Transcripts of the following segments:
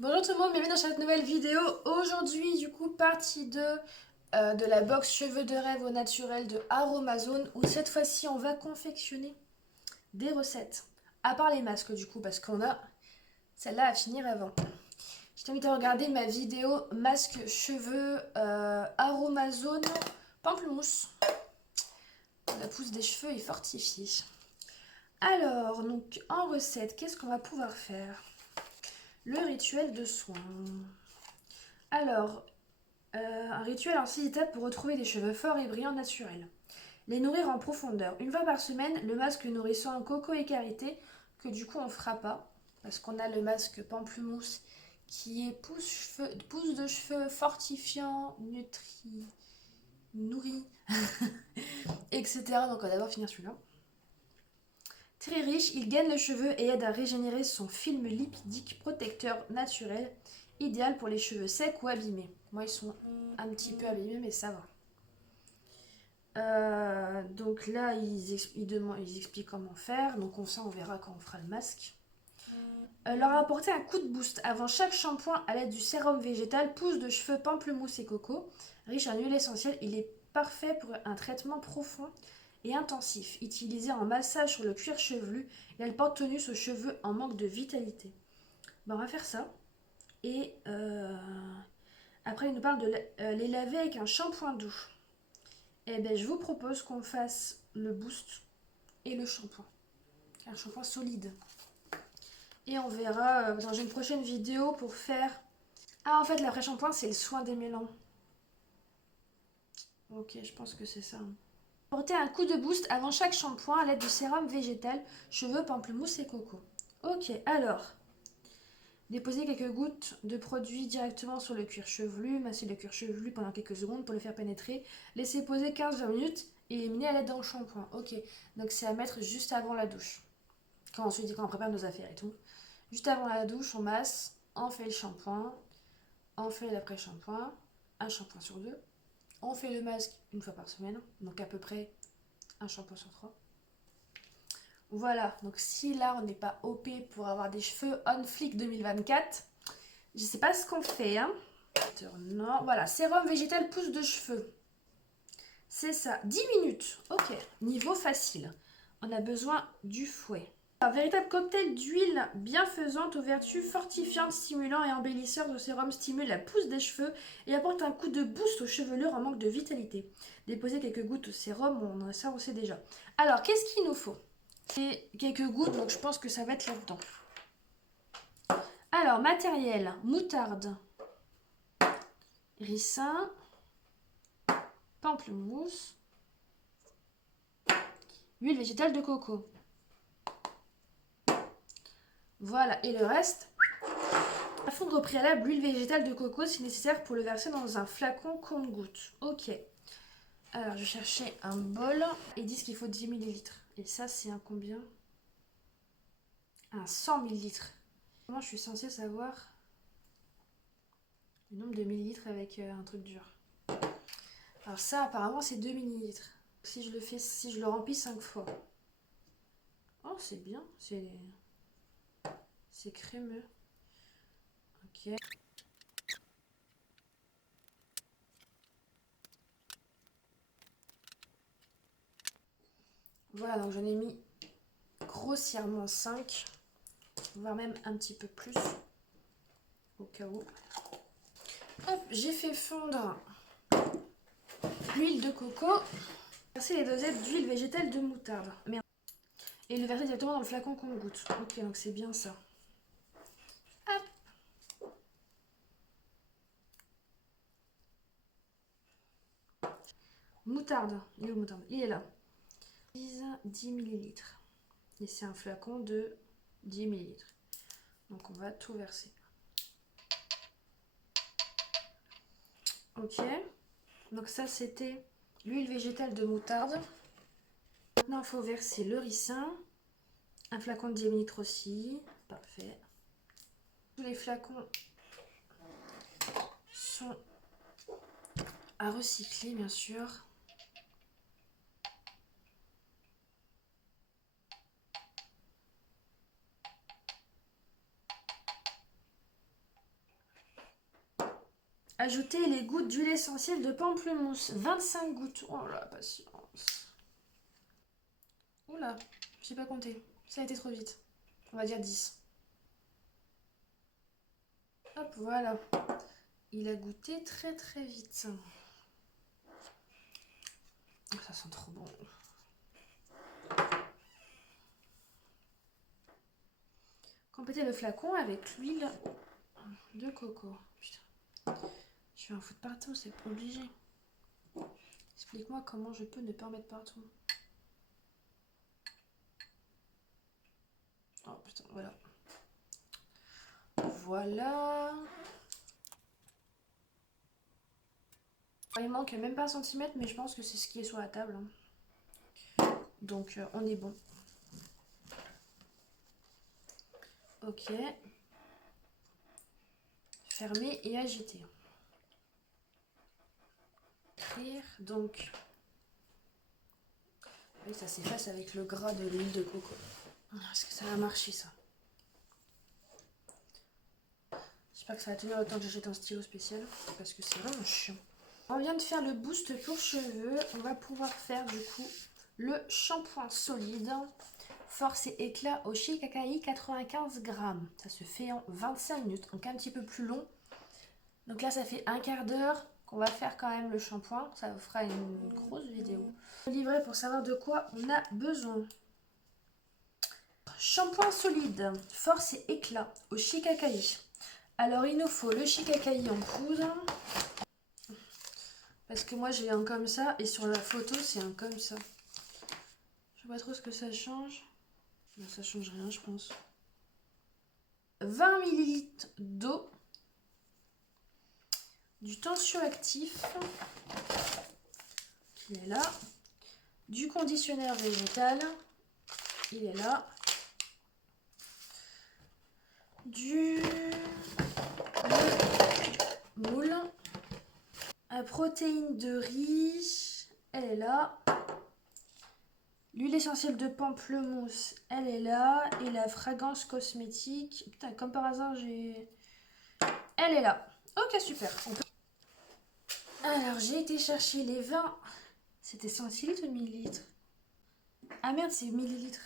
Bonjour tout le monde, bienvenue dans cette nouvelle vidéo. Aujourd'hui, du coup, partie 2 de la box cheveux de rêve au naturel de Aromazone, où cette fois-ci, on va confectionner des recettes. À part les masques, du coup, parce qu'on a celle-là à finir avant. Je t'invite à regarder ma vidéo masque cheveux Aromazone pamplemousse. La pousse des cheveux est fortifiée. Alors, donc, en recette, qu'est-ce qu'on va pouvoir faire? Le rituel de soin. Alors, un rituel en 6 étapes pour retrouver des cheveux forts et brillants naturels. Les nourrir en profondeur. Une fois par semaine, le masque nourrissant en coco et karité, que du coup on fera pas, parce qu'on a le masque pamplemousse qui est pousse de cheveux fortifiant, nourri, etc. Donc on va d'abord finir celui-là. Très riche, il gaine le cheveu et aide à régénérer son film lipidique protecteur naturel, idéal pour les cheveux secs ou abîmés. Moi, ils sont un petit peu abîmés, mais ça va. Donc là, ils expliquent comment faire. Donc ça, on verra quand on fera le masque. Leur apporter un coup de boost avant chaque shampoing à l'aide du sérum végétal pousse de cheveux pamplemousse et coco. Riche en huile essentielle, il est parfait pour un traitement profond et intensif. Utilisé en massage sur le cuir chevelu, il porte tonus aux cheveux en manque de vitalité. Ben, on va faire ça. Et après, il nous parle de les laver avec un shampoing doux. Eh bien, je vous propose qu'on fasse le boost et le shampoing. Un shampoing solide. Et on verra dans une prochaine vidéo pour faire... Ah, en fait, l'après-shampoing, c'est le soin démêlant. Ok, je pense que c'est ça. Porter un coup de boost avant chaque shampoing à l'aide du sérum végétal, cheveux, pamplemousse et coco. Ok, alors, déposer quelques gouttes de produit directement sur le cuir chevelu, masser le cuir chevelu pendant quelques secondes pour le faire pénétrer, laisser poser 15-20 minutes et éliminer à l'aide d'un shampoing. Ok, donc c'est à mettre juste avant la douche. Quand on prépare nos affaires et tout. Juste avant la douche, on masse, on fait le shampoing, on fait l'après-shampoing, un shampoing sur deux. On fait le masque une fois par semaine, donc à peu près un shampoing sur trois. Voilà, donc si là on n'est pas OP pour avoir des cheveux on flick 2024, je sais pas ce qu'on fait, hein. Non, voilà, sérum végétal pousse de cheveux. C'est ça, 10 minutes. Ok, niveau facile. On a besoin du fouet. Un véritable cocktail d'huile bienfaisante aux vertus fortifiantes, stimulantes et embellisseurs de sérum stimule la pousse des cheveux et apporte un coup de boost aux chevelures en manque de vitalité. Déposer quelques gouttes au sérum, ça on sait déjà. Alors, qu'est-ce qu'il nous faut? C'est quelques gouttes, donc je pense que ça va être là-dedans. Alors, matériel, moutarde, ricin, pamplemousse, huile végétale de coco. Voilà, et le reste, à fondre au préalable l'huile végétale de coco si nécessaire pour le verser dans un flacon compte-gouttes. Ok. Alors, je cherchais un bol. Ils disent qu'il faut 10 millilitres. Et ça, c'est un combien? Un 100 millilitres. Comment je suis censée savoir le nombre de millilitres avec un truc dur? Alors ça, apparemment, c'est 2 millilitres. Si je le remplis 5 fois. Oh, c'est bien. C'est crémeux. Ok. Voilà, donc j'en ai mis grossièrement 5, voire même un petit peu plus, au cas où. Hop, j'ai fait fondre l'huile de coco. Verser les dosettes d'huile végétale de moutarde. Merde. Et le verser directement dans le flacon compte-gouttes. Ok, donc c'est bien ça. Hop. Moutarde. Il est où moutarde? Il est là. 10 millilitres. Et c'est un flacon de 10 millilitres. Donc on va tout verser. Ok. Donc ça c'était l'huile végétale de moutarde. Maintenant il faut verser le ricin. Un flacon de 10 millilitres aussi. Parfait. Tous les flacons sont à recycler bien sûr. Ajouter les gouttes d'huile essentielle de pamplemousse. 25 gouttes. Oh la patience. Oula, j'ai pas compté. Ça a été trop vite. On va dire 10. Hop, voilà. Il a goûté très très vite. Ça sent trop bon. Complétez le flacon avec l'huile de coco. Putain. Je vais en foutre partout, c'est pas obligé. Explique-moi comment je peux ne pas en mettre partout. Oh putain, voilà. Voilà. Il manque même pas un centimètre, mais je pense que c'est ce qui est sur la table. Donc on est bon. Ok. Fermer et agiter. Donc, oui, ça s'efface avec le gras de l'huile de coco. Est-ce que ça va marcher ça? J'espère que ça va tenir le temps que j'achète un stylo spécial parce que c'est vraiment chiant. On vient de faire le boost pour cheveux. On va pouvoir faire du coup le shampoing solide Force et éclat au Shikakai 95 grammes. Ça se fait en 25 minutes, donc un petit peu plus long. Donc là ça fait un quart d'heure qu'on va faire quand même le shampoing. Ça vous fera une grosse vidéo. Livret pour savoir de quoi on a besoin. Shampoing solide, force et éclat au Shikakai. Alors il nous faut le Shikakai en poudre. Parce que moi j'ai un comme ça et sur la photo c'est un comme ça. Je sais pas trop ce que ça change. Ben, ça change rien je pense. 20 ml d'eau. Du tensioactif qui est là. Du conditionnaire végétal. Il est là. Du moule. La protéine de riz, elle est là. L'huile essentielle de pamplemousse, elle est là. Et la fragrance cosmétique, putain, comme par hasard, elle est là. Ok, super. Alors, j'ai été chercher les 20. C'était centilitres ou millilitres? Ah merde, c'est millilitres.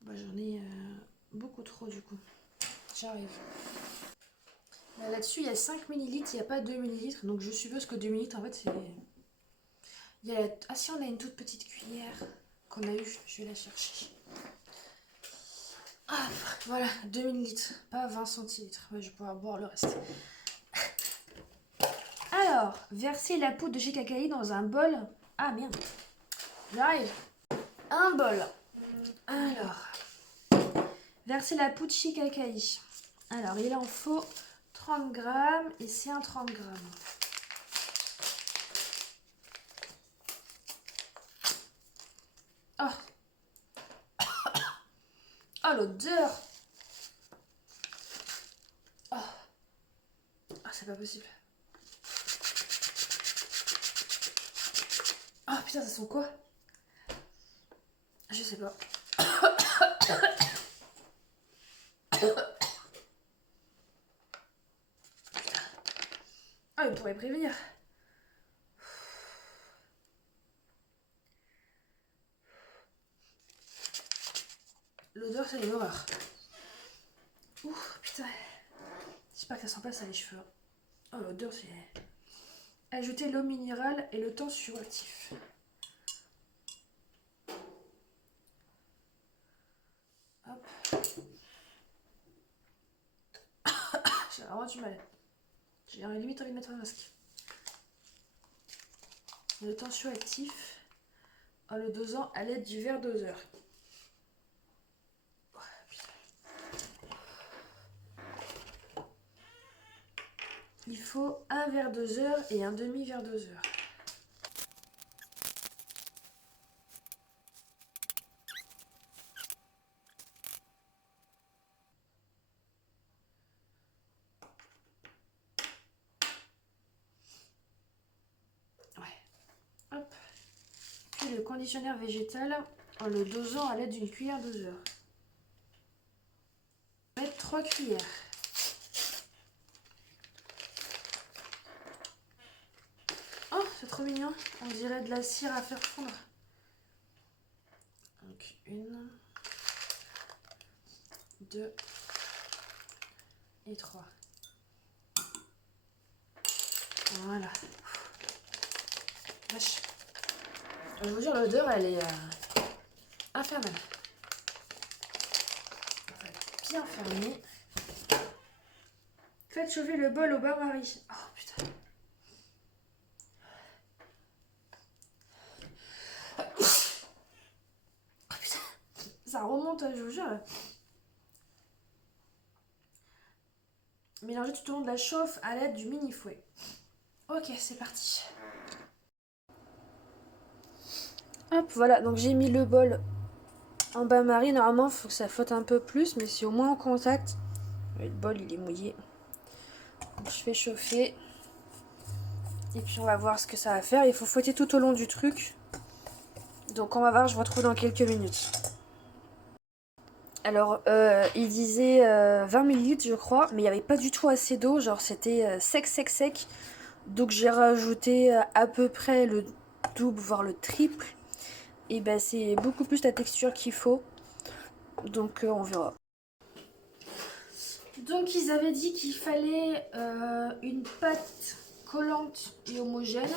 Bah, j'en ai beaucoup trop du coup. J'arrive. Là-dessus, il y a 5 millilitres, il n'y a pas 2 millilitres. Donc je suppose que 2 millilitres, en fait, c'est... Ah si, on a une toute petite cuillère qu'on a eue. Je vais la chercher. Ah, voilà, 2 millilitres, pas 20 centilitres. Ouais, je vais pouvoir boire le reste. Alors, versez la poudre de Shikakai dans un bol. Ah merde, j'arrive. Un bol. Alors, versez la poudre Shikakai. Alors, il en faut 30 grammes et c'est un 30 grammes. Oh, oh l'odeur. Oh, oh c'est pas possible. Oh putain, ça sent quoi? Je sais pas. Ah, il pourrait prévenir. L'odeur, c'est une horreur. Ouh, putain. J'espère que ça sent pas ça les cheveux. Oh, l'odeur, c'est... Ajouter l'eau minérale et le tensioactif. Hop. J'ai vraiment du mal. J'ai limite envie de mettre un masque. Le tensioactif en le dosant à l'aide du verre doseur. Il faut un verre doseur et un demi-verre doseur. Ouais. Hop. Puis le conditionnaire végétal en le dosant à l'aide d'une cuillère doseur. Mettre 3 cuillères. trop mignon. On dirait de la cire à faire fondre. Donc 1, 2 et 3. Voilà. Vache. Je vous jure, l'odeur, elle est infernale. On va bien fermer. Faites chauffer le bol au bain-marie. Oh putain. Oh putain. Ça remonte, je vous jure. Mélangez tout au long de la chauffe à l'aide du mini-fouet. Ok, c'est parti. Hop, voilà, donc j'ai mis le bol en bain-marie. Normalement, il faut que ça flotte un peu plus, mais c'est au moins en contact. Le bol, il est mouillé. Donc, je fais chauffer. Et puis, on va voir ce que ça va faire. Il faut fouetter tout au long du truc. Donc, on va voir, je vous retrouve dans quelques minutes. Alors, il disait 20 ml, je crois, mais il n'y avait pas du tout assez d'eau. Genre, c'était sec, sec, sec. Donc, j'ai rajouté à peu près le double, voire le triple. Et ben, c'est beaucoup plus la texture qu'il faut. Donc, on verra. Donc, ils avaient dit qu'il fallait une pâte collante et homogène.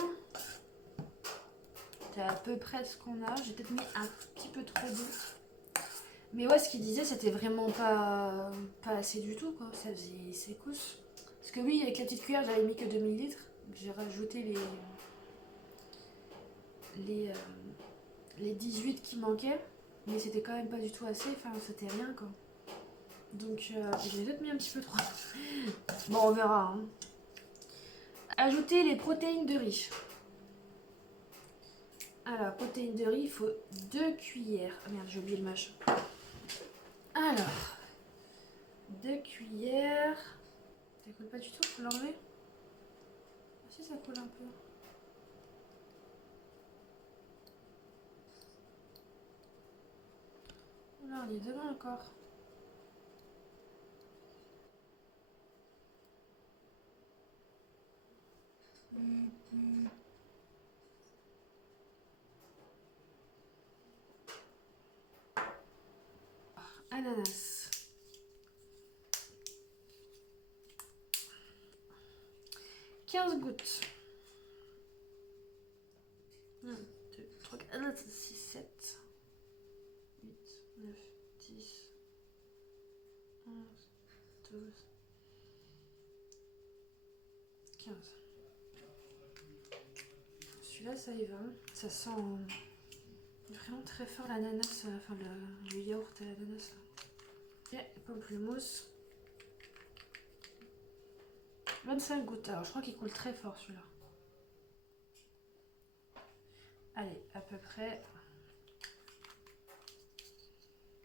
C'est à peu près ce qu'on a. J'ai peut-être mis un petit peu trop d'eau. Mais ouais, ce qu'il disait, c'était vraiment pas assez du tout, quoi. Ça faisait secousse. Parce que oui, avec la petite cuillère, j'avais mis que 2 ml. J'ai rajouté les, les 18 qui manquaient. Mais c'était quand même pas du tout assez. Enfin, c'était rien, quoi. Donc, j'ai peut-être mis un petit peu trop. Bon, on verra. Hein. Ajouter les protéines de riz. Alors, protéines de riz, il faut 2 cuillères. Ah merde, j'ai oublié le machin. Alors, 2 cuillères. Ça coule pas du tout, faut l'enlever. Ah si, ça coule un peu. Là, on est dedans encore. Ananas. 15 gouttes. 1, 2, 3, 4, 6, 7, 8, 9, 10, 11, 12, 15. Celui-là, ça y va. Ça sent vraiment très fort l'ananas, enfin le yaourt à l'ananas. Et pamplemousse. 25 gouttes. Alors, je crois qu'il coule très fort celui-là. Allez, à peu près.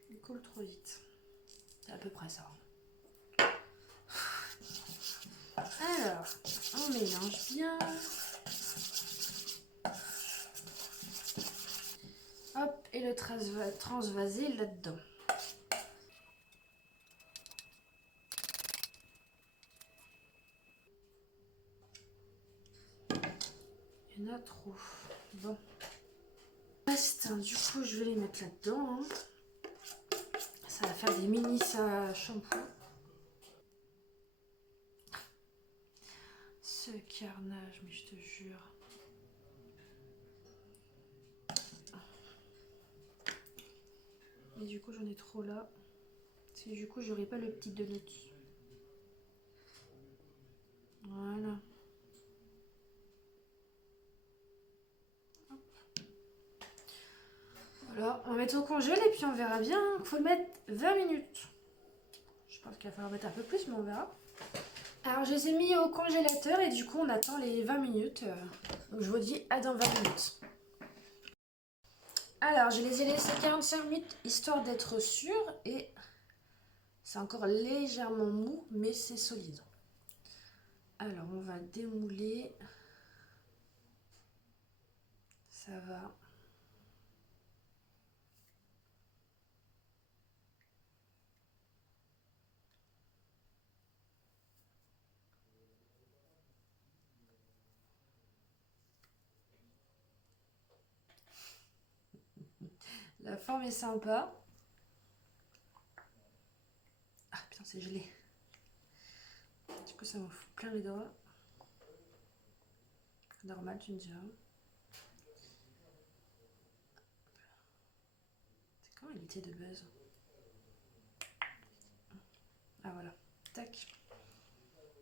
Il coule trop vite. C'est à peu près ça. Alors, on mélange bien. Hop, et le transvaser là-dedans. Il y en a trop. Bon. Reste, du coup, je vais les mettre là-dedans. Hein. Ça va faire des mini shampoing. Ce carnage, mais je te jure. Et du coup, j'en ai trop là. Parce que du coup, j'aurai pas le petit donut. Voilà. Hop. Voilà, on va mettre au congèle et puis on verra bien. Il faut le mettre 20 minutes. Je pense qu'il va falloir mettre un peu plus, mais on verra. Alors, je les ai mis au congélateur et du coup, on attend les 20 minutes. Donc, je vous dis à dans 20 minutes. Alors, je les ai laissés 45 minutes histoire d'être sûre et c'est encore légèrement mou, mais c'est solide. Alors, on va démouler. Ça va. La forme est sympa. Ah putain, c'est gelé. Du coup, ça m'en fout plein les doigts. Normal, tu me diras. C'est comment il était de base? Ah voilà. Tac.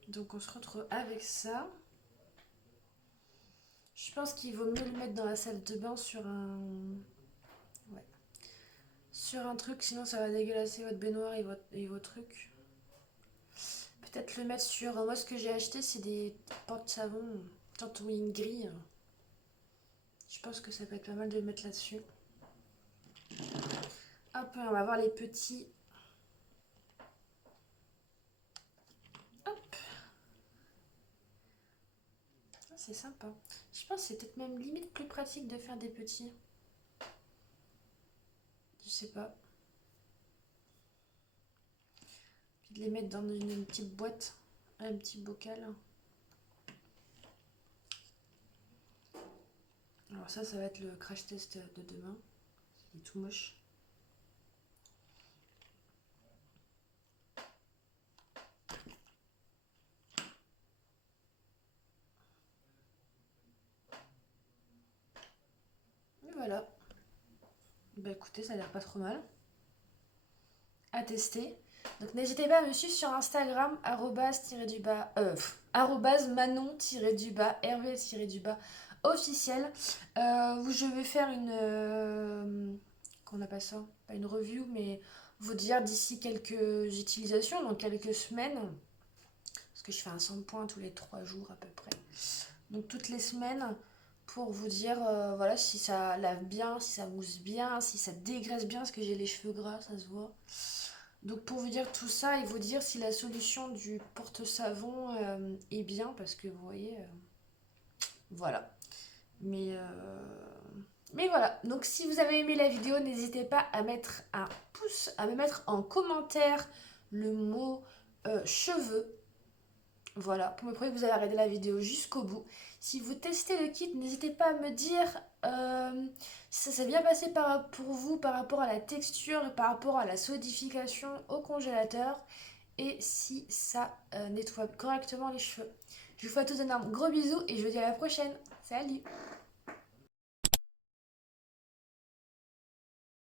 Donc on se retrouve avec ça. Je pense qu'il vaut mieux le mettre dans la salle de bain sur un... Ouais. Sur un truc, sinon ça va dégueulasser votre baignoire et vos trucs. Peut-être le mettre sur... Moi, ce que j'ai acheté, c'est des porte-savon. Tantôt une grille. Je pense que ça peut être pas mal de le mettre là-dessus. Hop, on va voir les petits. Hop. C'est sympa. Je pense que c'est peut-être même limite plus pratique de faire des petits. Je sais pas. Puis de les mettre dans une petite boîte, un petit bocal. Alors ça va être le crash test de demain. Il est tout moche. Et voilà. Bah écoutez, ça a l'air pas trop mal. À tester. Donc n'hésitez pas à me suivre sur Instagram, @manon-hervé-officiel, où je vais faire une... qu'on appelle ça? Pas une review, mais vous dire d'ici quelques utilisations, donc quelques semaines, parce que je fais un shampoing tous les 3 jours à peu près. Donc toutes les semaines, pour vous dire voilà, si ça lave bien, si ça mousse bien, si ça dégraisse bien, parce que j'ai les cheveux gras, ça se voit. Donc pour vous dire tout ça et vous dire si la solution du porte-savon est bien, parce que vous voyez, voilà. Mais, euh, mais voilà, donc si vous avez aimé la vidéo, n'hésitez pas à mettre un pouce, à me mettre en commentaire le mot cheveux. Voilà, pour me prouver que vous avez regardé la vidéo jusqu'au bout. Si vous testez le kit, n'hésitez pas à me dire si ça s'est bien passé pour vous par rapport à la texture, par rapport à la solidification au congélateur et si ça nettoie correctement les cheveux. Je vous fais à tous un énorme gros bisou et je vous dis à la prochaine. Salut!